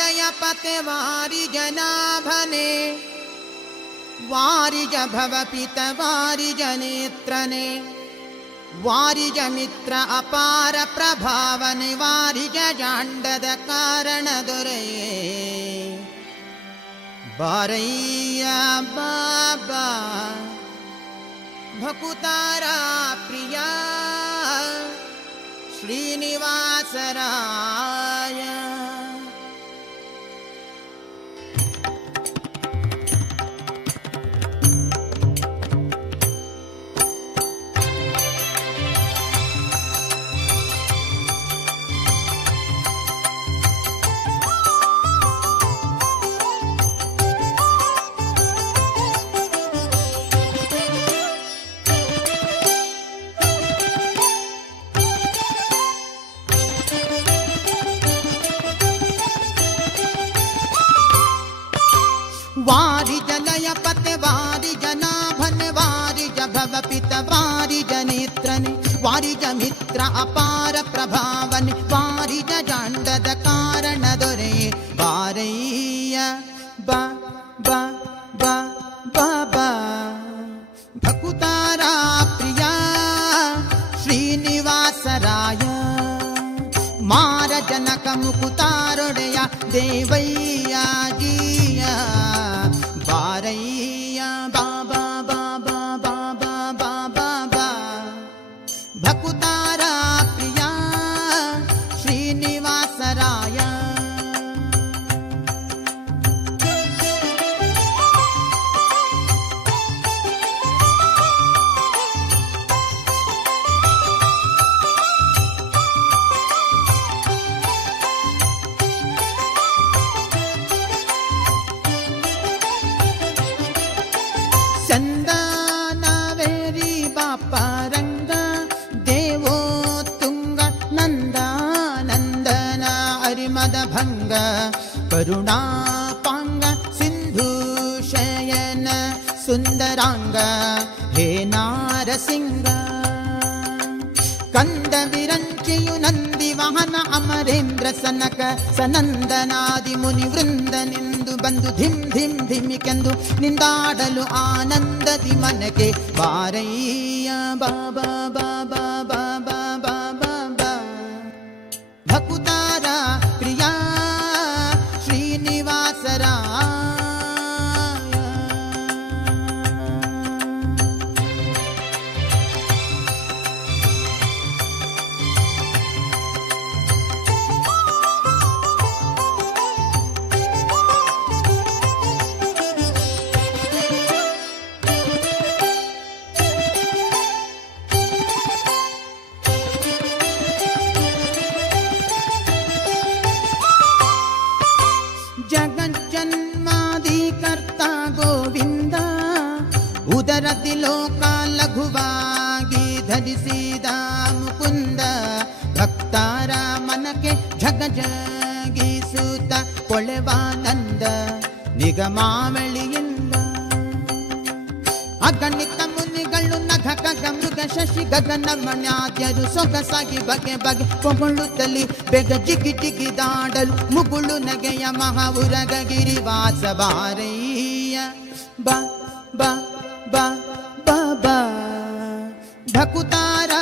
ವಾರಿಜಲಯ ಪತೆ ವಾರಿಜನಾಭನೆ ವಾರಿಜ ಭವಪಿತ ವಾರಿಜ ನೇತ್ರನೆ ವಾರಿಜ ಮಿತ್ರ ಅಪಾರ ಪ್ರಭಾವನೆ ವಾರಿಜ ಜಾಂಡದ ಕಾರಣ ದೊರೆಯೇ ಬಾರಯ್ಯ ಬಾಬಾ ಭಕುತಾರ ಪ್ರಿಯ ಶ್ರೀನಿವಾಸರಾಯ. ವಾರಿಜಲಯ ಪತೆ ವಾರಿಜನಾಭನೆ ವಾರಿಜ ಭವಪಿತ ವಾರಿಜ ನೇತ್ರನೆ ವಾರಿಜ ಮಿತ್ರ ಅಪಾರ ಪ್ರಭಾವನೆ ವಾರಿಜ ಜಾಂಡದ ಕಾರಣ ದೊರೆಯೇ ಬಾರಯ್ಯ ಬಾ ಬಾ ಬಾ ಬಾಬಾ ಭಕುತಾರ ಪ್ರಿಯ ಶ್ರೀನಿವಾಸರಾಯ. ಮಾರ ಜನಕ ಮುಕುತಾರೊಡೆಯ ದೇವಯ್ಯ ಜಿಯ ಬಾರಯ್ಯ ಬಾಬಾ ಬಾಬಾ ಬಾಬಾ ಬಾಬಾ ಬಾ ಭಕುತಾರ ಪ್ರಿಯ ಶ್ರೀನಿವಾಸರಾಯ. ಚಂದನವೇರಿ ಬಾಪರಂಗ ದೇವೋ ತುಂಗ ನಂದ ನಂದನ ಅರಿಮದ ಭಂಗ ಕರುಣಾಪಾಂಗ ಸಿಂಧು ಶಯನ ಸುಂದರಾಂಗ ಹೇ ನಾರಸಿಂಗ ಕಂದ ವಿರಂಚಿಯು ನಂದಿ ವಾಹನ ಅಮರೇಂದ್ರ ಸನಕ ಸನಂದನಾದಿ ಮುನಿ ವೃಂದನೆಂದು ಬಂದು ಧಿಮ್ ಧಿಮ್ ಧಿಮಿಕೆಂದು ನಿಂದಾಡಲು ಆನಂದದಿ ಮನಕ್ಕೆ ಬಾರಯ್ಯ ಬಾಬಾ ಬಾಬಾ ಬಾಬಾ ಬಾಬಾ ಬಾ ಭಕುತಾರ ಪ್ರಿಯ ಶ್ರೀನಿವಾಸರಾಯ. ಜಗಜ್ಜನ್ಮಾದಿಕರ್ತ ಗೋವಿಂದ ಉದರದಿ ಲೋಕ ಲಘುವಾಗಿ ಧರಿಸಿದ ಮುಕುಂದ ಭಕ್ತರ ಮನಕ್ಕೆ ಝಗ ಜಗಿಸುತ್ತ ಕೊಳೆವಾನಂದ ನಿಗಮಾವಳಿಯಿಂದ ಅಗಣಿತ ಮುನಿಗಳು ನಖ ಖಗ ಮೃಗ ಶಶಿ ಗಗನ ಮಣ್ಯಾದ್ಯರು ಸೊಗಸಾಗಿ ಬಗೆ ಬಗೆ ಕೊಂಬಳುತ್ತಲಿ ಬೇಗ ಜಿಗಿ ಜಿಗಿದಾಡಲು ಮುಗುಳು ನಗೆಯ ಮಹಾವುರಗ ಗಿರಿವಾಸ ಬಾರಯ್ಯ ಬಾ ಬಾ ಬಾ ಬಾ ಬಾ ಭಕುತಾರ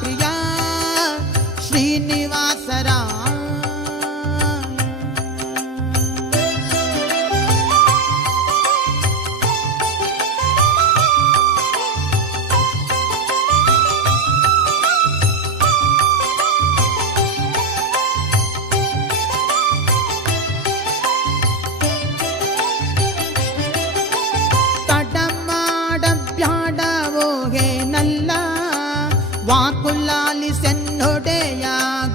ಪ್ರಿಯ ಶ್ರೀನಿವಾಸರಾಯ. ವಾಕುಲಾಲಿಸೆನ್ನೊಡೆಯ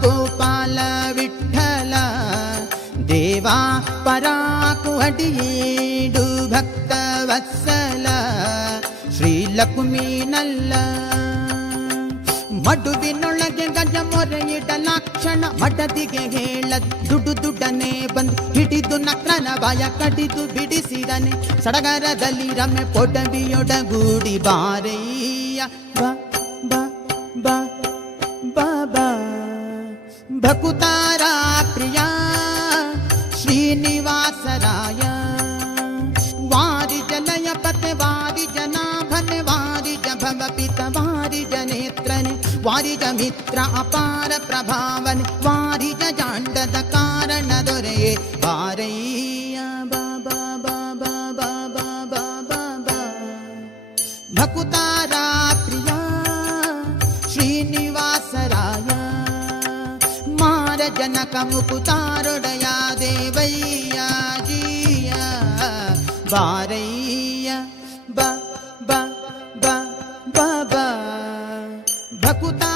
ಗೋಪಾಲ ವಿಠಲ ದೇವಾ ಪರಾಕು ಅಡಿಯೇಡು ಭಕ್ತ ವತ್ಸಲ ಶ್ರೀಲಕ್ಷ್ಮೀ ನಲ್ಲ ಮಡುವಿನೊಳಗೆ ಗಜ ಮೊರೆಯಿಡಲಾಕ್ಷಣ ಮಡದಿಗೆ ಹೇಳದ್ ದುಡು ದುಡ್ಡನೆ ಬಂದು ಹಿಡಿದು ನಕ್ರನ ಬಾಯ ಕಡಿದು ಬಿಡಿಸಿದನೆ ಸಡಗರದಲ್ಲಿ ರಮೆ ಪೊಡವಿಯೊಡಗೂಡಿ ಬಾರಯ್ಯ ಬಾ ಬಾ ಬಾ ಬಾಬಾ ಭಕುತಾರ ಪ್ರಿಯ ಶ್ರೀ ಶ್ರೀನಿವಾಸರಾಯ ವಾರಿ ಜಲಯ ಪತೆ ವಾರಿ ಜನಾಭನೆ ವಾರಿ ಜಭವ ಪಿತ ವಾರಿ ಜನೇತ್ರನೆ ವಾರಿ ಜ ಮಿತ್ರ ಅಪಾರ ಪ್ರಭಾವನೆ ವಾರಿ ಜಾಂಡದ ಕಾರಣ ದೊರೆಯೇ ಬಾರಯ್ಯ ಬಾಬಾ ಬಾಬಾ ಬಾಬಾ ಬಾಬಾ ಬಾ ಭಕುತಾರ ಪ್ರಿಯ ಶ್ರೀನಿವಾಸರಾಯ ಮಾರ ಜನಕ ಮುಕುತಾರೊಡೆಯ ದೇವಯ್ಯ ಜಿಯ ಬಾರಯ್ಯ ಬ ಬ ಬ ಬ ಬ ಭಕುತಾ